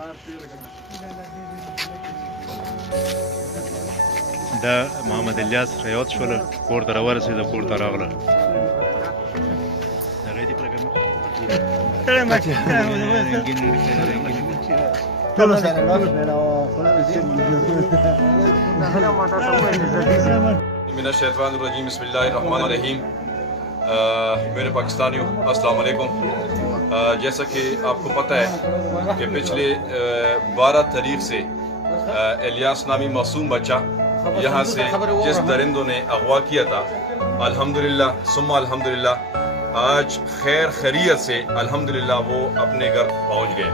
دا محمد الیاس ریاض شول کور ته راورسېده کور ته راغله هغې دې پرګه من الشیطان الرجیم بسم اللہ الرحمن الرحیم. میرے پاکستانیوں السلام علیکم. جیسا کہ آپ کو پتہ ہے کہ پچھلے 12 تاریخ سے الیاس نامی معصوم بچہ یہاں سے جس درندوں نے اغوا کیا تھا الحمدللہ ثم الحمدللہ آج خیر خیریت سے الحمدللہ وہ اپنے گھر پہنچ گئے.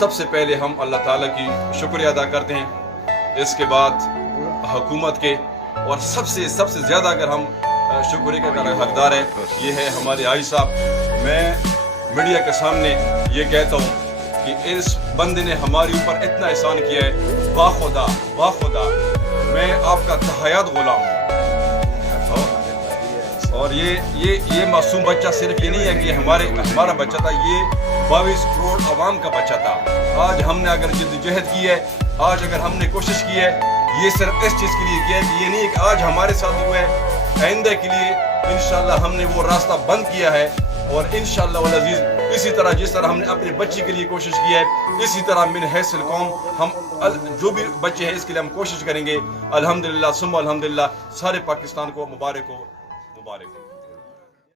سب سے پہلے ہم اللہ تعالیٰ کی شکریہ ادا کرتے ہیں, اس کے بعد حکومت کے, اور سب سے زیادہ اگر ہم شکریہ کا حقدار ہے یہ ہے ہمارے آئی صاحب. میں میڈیا کے سامنے یہ کہتا ہوں کہ اس بندے نے ہمارے اوپر اتنا احسان کیا ہے, باخدا میں آپ کا تحیات غلام ہوں. اور یہ معصوم بچہ صرف یہ نہیں ہے کہ ہمارا بچہ تھا, یہ 22 کروڑ عوام کا بچہ تھا. آج ہم نے اگر جدوجہد کی ہے, آج اگر ہم نے کوشش کی ہے, یہ صرف اس چیز کے لیے کیا ہے کہ یہ نہیں ہے کہ آج ہمارے ساتھ ہوا ہے, آئندہ کے لیے انشاءاللہ ہم نے وہ راستہ بند کیا ہے. اور انشاءاللہ والعزیز اسی طرح جس طرح ہم نے اپنے بچے کے لیے کوشش کی ہے, اسی طرح من حیث القوم ہم جو بھی بچے ہیں اس کے لیے ہم کوشش کریں گے. الحمدللہ ثم الحمدللہ. سارے پاکستان کو مبارک ہو.